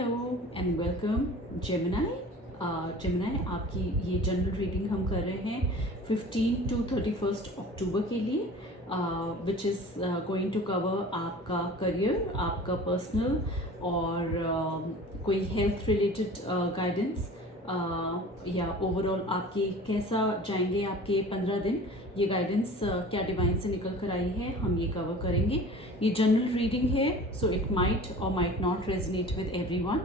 Hello and welcome Gemini. Gemini आपकी ये general reading हम कर रहे हैं 15 to 31 अक्टूबर के लिए, which is going to cover आपका करियर, आपका पर्सनल और कोई हेल्थ रिलेटेड गाइडेंस या ओवरऑल आपके कैसा जाएंगे आपके 15 दिन। ये गाइडेंस क्या डिवाइन से निकल कर आई है हम ये कवर करेंगे। ये जनरल रीडिंग है, सो इट माइट और might not resonate with everyone.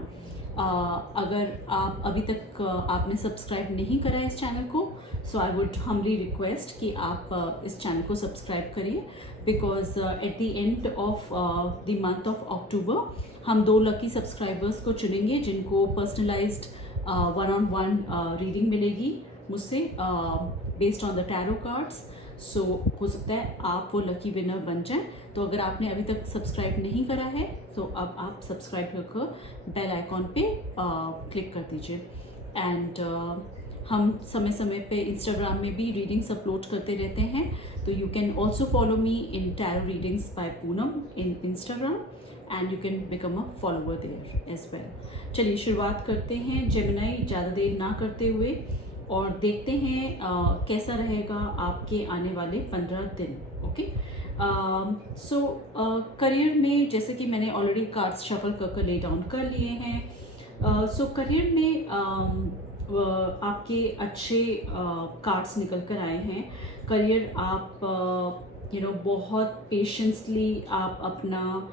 अगर आप अभी तक आपने सब्सक्राइब नहीं करा है इस चैनल को, सो आई वुड हम्बली रिक्वेस्ट कि आप इस चैनल को सब्सक्राइब करिए, because at the end of the month of October हम 2 लकी सब्सक्राइबर्स को चुनेंगे जिनको पर्सनलाइज्ड one-on-one रीडिंग मिलेगी मुझसे based on the tarot cards. So हो सकता है आप वो लकी विनर बन जाएं। तो अगर आपने अभी तक सब्सक्राइब नहीं करा है तो अब आप सब्सक्राइब करके बेल आइकॉन पे क्लिक कर दीजिए। एंड हम समय समय पे इंस्टाग्राम में भी रीडिंग्स अपलोड करते रहते हैं, तो you can also follow me in tarot readings by Poonam in Instagram and you can become a follower there as well. चलिए शुरुआत करते हैं जेमिनाई, ज़्यादा देर ना करते हुए, और देखते हैं कैसा रहेगा आपके आने वाले 15 दिन। ओके, सो करियर में जैसे कि मैंने ऑलरेडी कार्ड्स शफल कर ले डाउन कर लिए हैं। सो करियर में आपके अच्छे कार्ड्स निकल कर आए हैं। करियर आप बहुत पेशेंसली आप अपना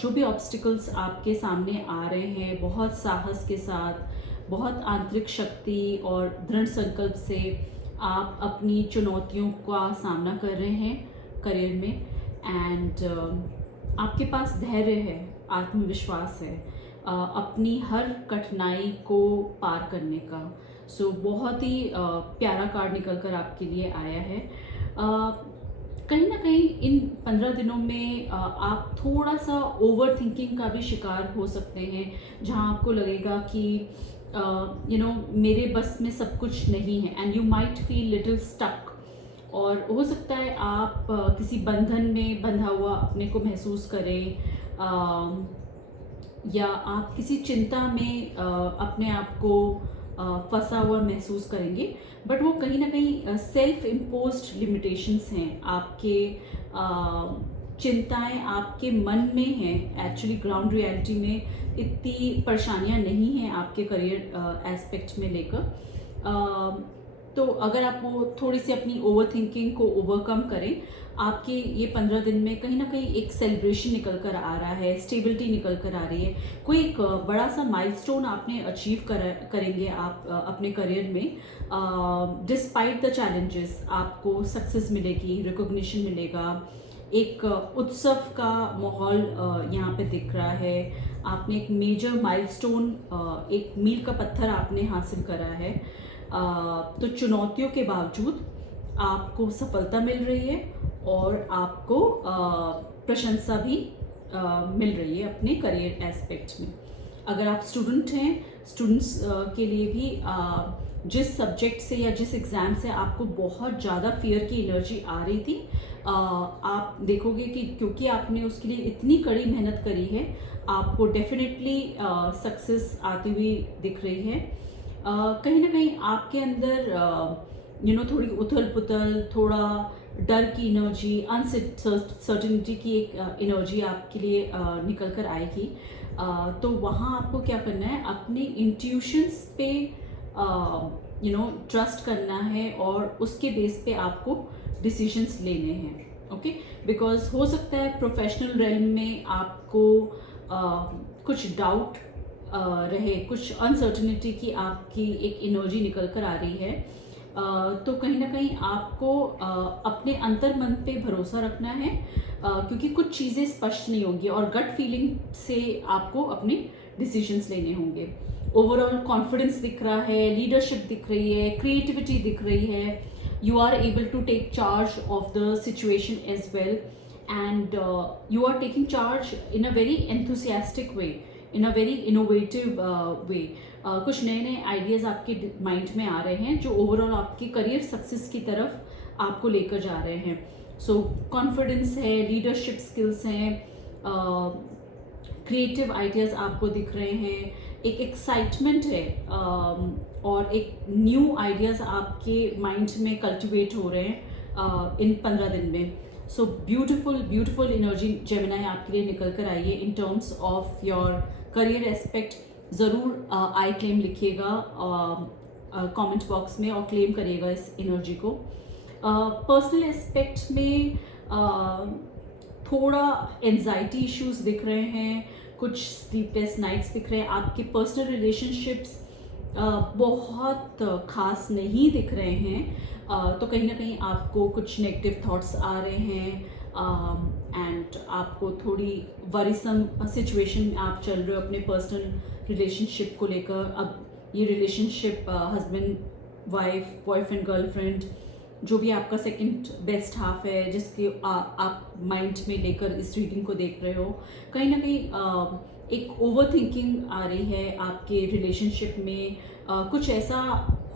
जो भी ऑब्स्टिकल्स आपके सामने आ रहे हैं बहुत साहस के साथ, बहुत आंतरिक शक्ति और दृढ़ संकल्प से आप अपनी चुनौतियों का सामना कर रहे हैं करियर में। एंड आपके पास धैर्य है, आत्मविश्वास है अपनी हर कठिनाई को पार करने का। सो बहुत ही प्यारा कार्ड निकल कर आपके लिए आया है। कहीं ना कहीं इन 15 दिनों में आप थोड़ा सा ओवर थिंकिंग का भी शिकार हो सकते हैं, जहां आपको लगेगा कि मेरे बस में सब कुछ नहीं है, and you might feel little stuck. और हो सकता है आप किसी बंधन में बंधा हुआ अपने को महसूस करें, या आप किसी चिंता में अपने आप को फंसा हुआ महसूस करेंगे। बट वो कहीं ना कहीं सेल्फ इम्पोज्ड लिमिटेशंस हैं, आपके चिंताएं आपके मन में हैं। एक्चुअली ग्राउंड रियलिटी में इतनी परेशानियां नहीं हैं आपके करियर एस्पेक्ट में लेकर। तो अगर आप वो थोड़ी सी अपनी ओवर थिंकिंग को ओवरकम करें, आपके ये 15 दिन में कहीं ना कहीं एक सेलिब्रेशन निकल कर आ रहा है, स्टेबिलिटी निकल कर आ रही है, कोई एक बड़ा सा माइलस्टोन आपने अचीव करेंगे आप अपने करियर में। डिस्पाइट द चैलेंजेस आपको सक्सेस मिलेगी, रिकॉग्निशन मिलेगा, एक उत्सव का माहौल यहाँ पे दिख रहा है। आपने एक मेजर माइलस्टोन, एक मील का पत्थर आपने हासिल करा है। तो चुनौतियों के बावजूद आपको सफलता मिल रही है और आपको प्रशंसा भी मिल रही है अपने करियर एस्पेक्ट में। अगर आप स्टूडेंट हैं, स्टूडेंट्स के लिए भी जिस सब्जेक्ट से या जिस एग्ज़ाम से आपको बहुत ज़्यादा फियर की एनर्जी आ रही थी, आप देखोगे कि क्योंकि आपने उसके लिए इतनी कड़ी मेहनत करी है, आपको डेफिनेटली सक्सेस आती हुई दिख रही है। कहीं ना कहीं आपके अंदर थोड़ी उथल पुथल, थोड़ा डर की एनर्जी, अनसर्टेनिटी की एक एनर्जी आपके लिए निकल कर आएगी। तो वहाँ आपको क्या करना है, अपने इंट्यूशंस पे ट्रस्ट करना है और उसके बेस पे आपको डिसीजंस लेने हैं। ओके, बिकॉज हो सकता है प्रोफेशनल रेल्म में आपको कुछ डाउट रहे, कुछ अनसर्टेनिटी की आपकी एक एनर्जी निकल कर आ रही है। तो कहीं ना कहीं आपको अपने अंतर मन पे भरोसा रखना है, क्योंकि कुछ चीज़ें स्पष्ट नहीं होंगी और गट फीलिंग से आपको अपने डिसीजंस लेने होंगे। ओवरऑल कॉन्फिडेंस दिख रहा है, लीडरशिप दिख रही है, क्रिएटिविटी दिख रही है। You are able to take charge of the situation as well, and you are taking charge in a very enthusiastic way, in a very innovative way. कुछ नए नए आइडियाज़ आपके माइंड में आ रहे हैं जो ओवरऑल आपके करियर सक्सेस की तरफ आपको लेकर जा रहे हैं। सो कॉन्फिडेंस है, लीडरशिप स्किल्स हैं, क्रिएटिव आइडियाज़ आपको दिख रहे हैं, एक एक्साइटमेंट है, और एक न्यू आइडियाज़ आपके माइंड में कल्टिवेट हो रहे हैं इन 15 दिन में. सो ब्यूटिफुल एनर्जी जेमिनाई आपके लिए निकल कर आई है in terms of your career aspect. ज़रूर आई क्लेम लिखिएगा कमेंट बॉक्स में और क्लेम करिएगा इस एनर्जी को. पर्सनल एस्पेक्ट में थोड़ा एंजाइटी इश्यूज दिख रहे हैं, कुछ स्लीपलेस नाइट्स दिख रहे हैं. आपके पर्सनल रिलेशनशिप्स बहुत खास नहीं दिख रहे हैं, तो कहीं ना कहीं आपको कुछ नेगेटिव थॉट्स आ रहे हैं एंड आपको थोड़ी वरीसम सिचुएशन में आप चल रहे हो अपने पर्सनल रिलेशनशिप को लेकर. अब ये relationship husband wife, boyfriend, girlfriend, जो भी आपका सेकंड बेस्ट हाफ है, जिसके आप माइंड में लेकर इस रीडिंग को देख रहे हो, कहीं ना कहीं एक ओवर थिंकिंग आ रही है आपके रिलेशनशिप में. कुछ ऐसा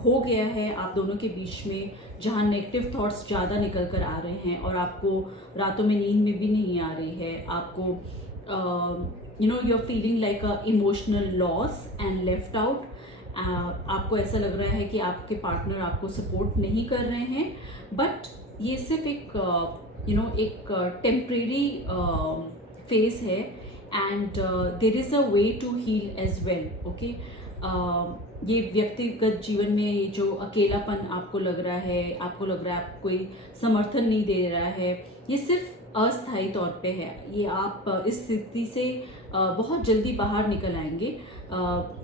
हो गया है आप दोनों के बीच में जहाँ नेगेटिव थॉट्स ज़्यादा निकल कर आ रहे हैं और आपको रातों में नींद में भी नहीं आ रही है. आपको you are feeling like a emotional loss and left out. आपको ऐसा लग रहा है कि आपके पार्टनर आपको सपोर्ट नहीं कर रहे हैं, बट ये सिर्फ एक एक टेम्परेरी फेज है and there is a way to heal as well. Okay, ये व्यक्तिगत जीवन में ये जो अकेलापन आपको लग रहा है, आपको लग रहा है आपको कोई समर्थन नहीं दे रहा है, ये सिर्फ अस्थायी तौर पे है. ये आप इस स्थिति से बहुत जल्दी बाहर निकल आएंगे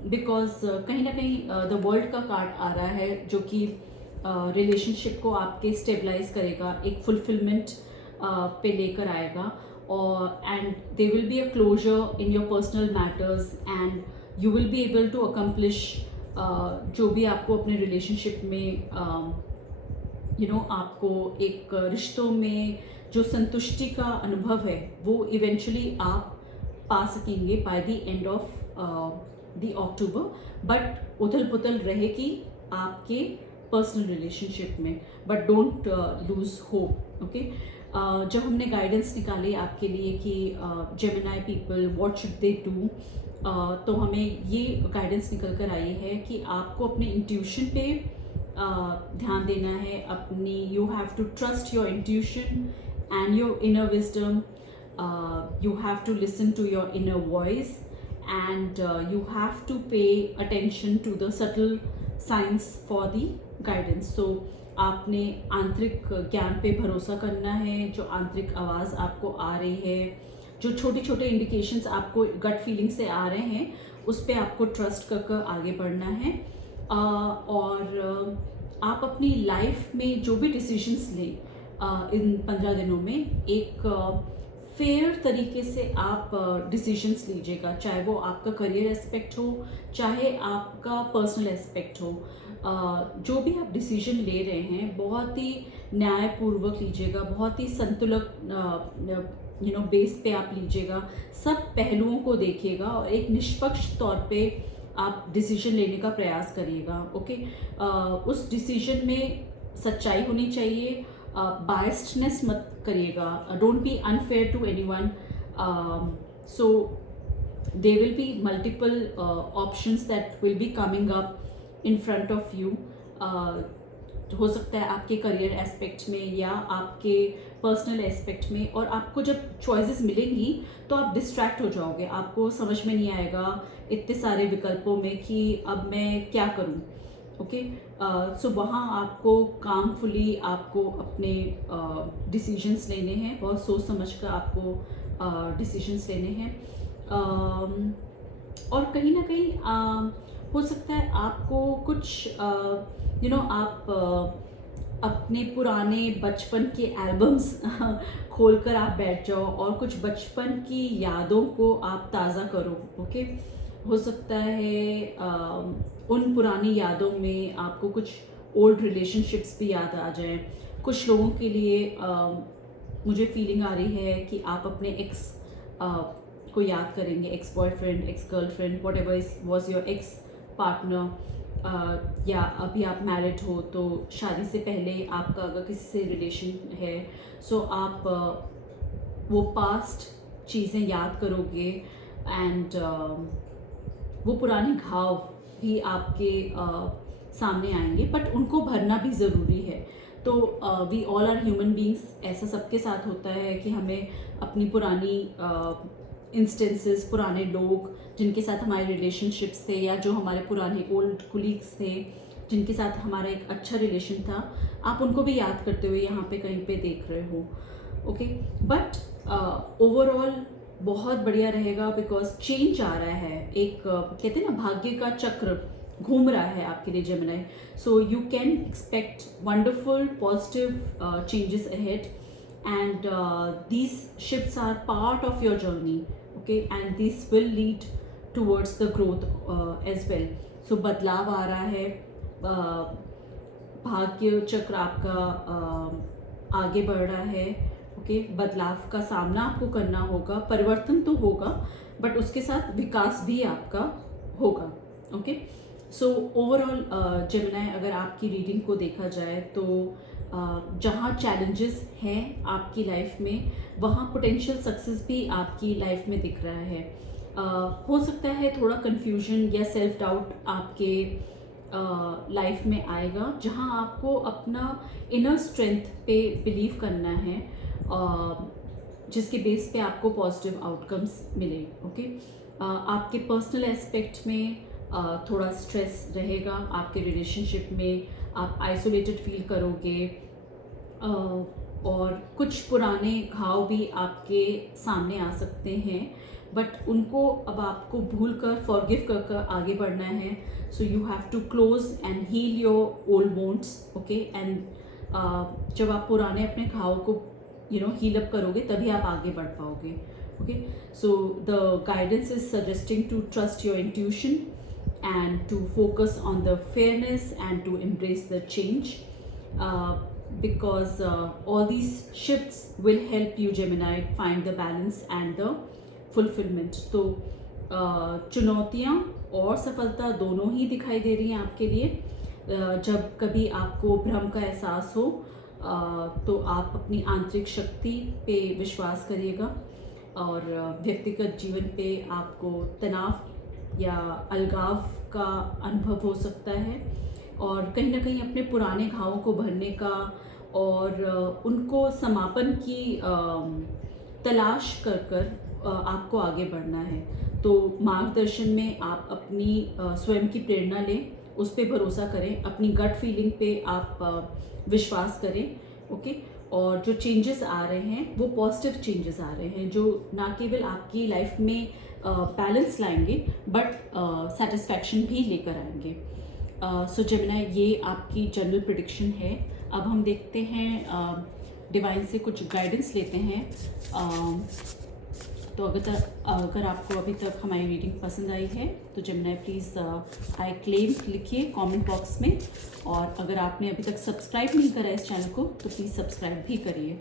बिकॉज कहीं ना कहीं द वर्ल्ड का कार्ड आ रहा है जो कि रिलेशनशिप को आपके स्टेबलाइज करेगा, एक फुलफिलमेंट पे लेकर आएगा. और and they will be a closure in your personal matters and you will be able to accomplish जो भी आपको अपने रिलेशनशिप में आपको एक रिश्तों में जो संतुष्टि का अनुभव है वो इवेंचुअली आप पा सकेंगे by the end of the October. But उथल पुथल रहेगी आपके पर्सनल रिलेशनशिप में, but don't lose hope. Okay, जब हमने गाइडेंस निकाली आपके लिए कि Gemini people what should they do, तो हमें ये गाइडेंस निकल कर आई है कि आपको अपने इंट्यूशन पे ध्यान देना है. अपनी you have to trust your intuition and your inner wisdom. You have to listen to your inner voice and you have to pay attention to the subtle signs for the guidance. So आपने आंतरिक ज्ञान पे भरोसा करना है. जो आंतरिक आवाज़ आपको आ रही है, जो छोटे छोटे इंडिकेशंस आपको गट फीलिंग से आ रहे हैं, उस पर आपको ट्रस्ट कर आगे बढ़ना है. और आप अपनी लाइफ में जो भी डिसीजंस लें इन 15 दिनों में, एक फेयर तरीके से आप डिसीजंस लीजिएगा, चाहे वो आपका करियर एस्पेक्ट हो, चाहे आपका पर्सनल एस्पेक्ट हो. जो भी आप डिसीजन ले रहे हैं बहुत ही न्यायपूर्वक लीजिएगा, बहुत ही संतुलित बेस पे आप लीजिएगा. सब पहलुओं को देखिएगा और एक निष्पक्ष तौर पे आप डिसीजन लेने का प्रयास करिएगा. ओके, उस डिसीजन में सच्चाई होनी चाहिए. बायस्डनेस मत करिएगा. Don't be unfair to anyone. So there will be multiple options that will be coming up in front of you. हो सकता है आपके करियर एस्पेक्ट में या आपके पर्सनल एस्पेक्ट में, और आपको जब चॉइसेस मिलेंगी तो आप डिस्ट्रैक्ट हो जाओगे. आपको समझ में नहीं आएगा इतने सारे विकल्पों में कि अब मैं क्या करूं. ओके, सो वहाँ आपको कामफुली आपको अपने डिसीजंस लेने हैं, बहुत सोच समझ कर आपको डिसीजंस लेने हैं. और कहीं ना कहीं हो सकता है आपको कुछ आप अपने पुराने बचपन के एल्बम्स खोलकर आप बैठ जाओ और कुछ बचपन की यादों को आप ताज़ा करो. ओके, हो सकता है उन पुरानी यादों में आपको कुछ ओल्ड रिलेशनशिप्स भी याद आ जाएं. कुछ लोगों के लिए मुझे फीलिंग आ रही है कि आप अपने एक्स को याद करेंगे, ex boyfriend, ex girlfriend, what ever was your ex partner. या अभी आप मैरिड हो तो शादी से पहले आपका अगर किसी से रिलेशन है, सो आप वो पास्ट चीज़ें याद करोगे. एंड वो पुराने घाव भी आपके सामने आएंगे, बट उनको भरना भी ज़रूरी है। तो we all are human beings, ऐसा सबके साथ होता है कि हमें अपनी पुरानी इंस्टेंसेस, पुराने लोग जिनके साथ हमारे रिलेशनशिप्स थे, या जो हमारे पुराने ओल्ड कुलीग्स थे जिनके साथ हमारा एक अच्छा रिलेशन था, आप उनको भी याद करते हुए यहाँ पे कहीं पे देख रहे हो। ओके, बट ओवरऑल बहुत बढ़िया रहेगा, बिकॉज चेंज आ रहा है। एक कहते हैं ना, भाग्य का चक्र घूम रहा है आपके लिए Gemini. So you can expect wonderful positive changes ahead, and these shifts are part of your journey, okay, and this will lead towards the growth as well. So बदलाव आ रहा है, भाग्य चक्र आपका आगे बढ़ रहा है। ओके, बदलाव का सामना आपको करना होगा, परिवर्तन तो होगा बट उसके साथ विकास भी आपका होगा। ओके, सो ओवरऑल जेमिनी, अगर आपकी रीडिंग को देखा जाए तो जहाँ चैलेंजेस हैं आपकी लाइफ में, वहाँ पोटेंशियल सक्सेस भी आपकी लाइफ में दिख रहा है। हो सकता है थोड़ा कन्फ्यूजन या सेल्फ डाउट आपके लाइफ में आएगा, जहाँ आपको अपना इनर स्ट्रेंथ पे बिलीव करना है, जिसके बेस पे आपको पॉजिटिव आउटकम्स मिले। ओके, आपके पर्सनल एस्पेक्ट में थोड़ा स्ट्रेस रहेगा, आपके रिलेशनशिप में आप आइसोलेटेड फील करोगे, और कुछ पुराने घाव भी आपके सामने आ सकते हैं, बट उनको अब आपको भूल कर, फॉरगिव कर आगे बढ़ना है। So you have to close and heal your old wounds. Okay, and जब आप पुराने अपने घाव को हील अप करोगे, तभी आप आगे बढ़ पाओगे। Okay, so the guidance is suggesting to trust your intuition and to focus on the fairness and to embrace the change, because all these shifts will help you Gemini find the balance and the fulfillment. तो चुनौतियाँ और सफलता दोनों ही दिखाई दे रही हैं आपके लिए। जब कभी आपको भ्रम का एहसास हो तो आप अपनी आंतरिक शक्ति पे विश्वास करिएगा, और व्यक्तिगत जीवन पे आपको तनाव या अलगाव का अनुभव हो सकता है, और कहीं ना कहीं अपने पुराने घावों को भरने का और उनको समापन की तलाश कर आपको आगे बढ़ना है। तो मार्गदर्शन में आप अपनी स्वयं की प्रेरणा लें, उस पर भरोसा करें, अपनी गट फीलिंग पे आप विश्वास करें। ओके, और जो चेंजेस आ रहे हैं वो पॉजिटिव चेंजेस आ रहे हैं, जो ना केवल आपकी लाइफ में बैलेंस लाएंगे बट सेटिस्फैक्शन भी लेकर आएंगे। सो जेमिनी, ये आपकी जनरल प्रेडिक्शन है। अब हम देखते हैं, डिवाइन से कुछ गाइडेंस लेते हैं। तो अगर आपको अभी तक हमारी रीडिंग पसंद आई है तो जेमिनी प्लीज़ आई क्लेम लिखिए कमेंट बॉक्स में, और अगर आपने अभी तक सब्सक्राइब नहीं करा इस चैनल को तो प्लीज़ सब्सक्राइब भी करिए।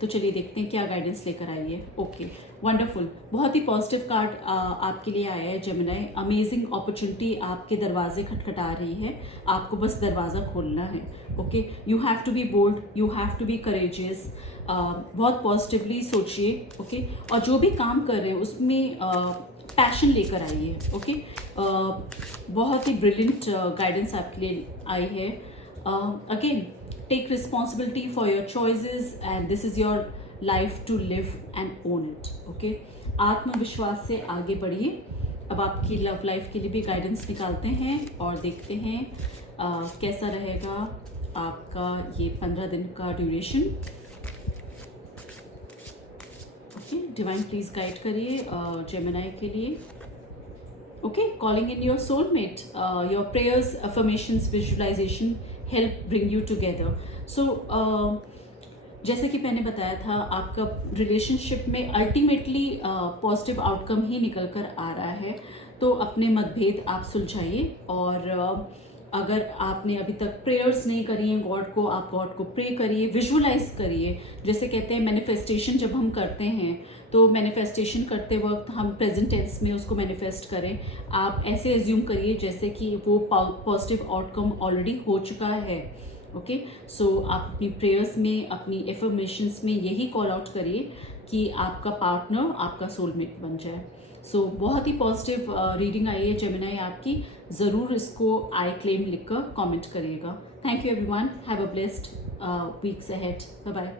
तो चलिए देखते हैं क्या गाइडेंस लेकर आई है। ओके, वंडरफुल, बहुत ही पॉजिटिव कार्ड आपके लिए आया है जेमिनी। अमेजिंग अपॉर्चुनिटी आपके दरवाजे खटखटा रही है, आपको बस दरवाज़ा खोलना है। Okay, you have to be bold, you have to be courageous. बहुत पॉजिटिवली सोचिए। ओके, और जो भी काम कर रहे हो उसमें पैशन लेकर आइए। ओके, बहुत ही ब्रिलियंट गाइडेंस आपके लिए आई है। Again, take responsibility for your choices and this is your life to live and own it. Okay, आत्मविश्वास से आगे बढ़िए। अब आपकी लव लाइफ के लिए भी गाइडेंस निकालते हैं और देखते हैं कैसा रहेगा आपका ये 15 दिन का duration. Okay, divine please guide करिए जेमिनी के लिए। Okay, calling in your soulmate, your prayers, affirmations, visualization help bring you together. So जैसे कि मैंने बताया था, आपका रिलेशनशिप में अल्टीमेटली पॉजिटिव आउटकम ही निकल कर आ रहा है। तो अपने मतभेद आप सुलझाइए, और अगर आपने अभी तक प्रेयर्स नहीं करी हैं गॉड को, आप गॉड को प्रे करिए, विजुअलाइज करिए। जैसे कहते हैं मैनिफेस्टेशन जब हम करते हैं तो मैनिफेस्टेशन करते वक्त हम प्रेजेंट टेंस में उसको मैनिफेस्ट करें। आप ऐसे एज्यूम करिए जैसे कि वो पॉजिटिव आउटकम ऑलरेडी हो चुका है। ओके, सो आप अपनी प्रेयर्स में, अपनी एफर्मेशंस में यही कॉल आउट करिए कि आपका पार्टनर आपका सोलमेट बन जाए। सो बहुत ही पॉजिटिव रीडिंग आई है जेमिनाई आपकी। ज़रूर इसको आई क्लेम लिखकर कमेंट करिएगा। Thank you everyone, have a blessed weeks ahead, bye bye.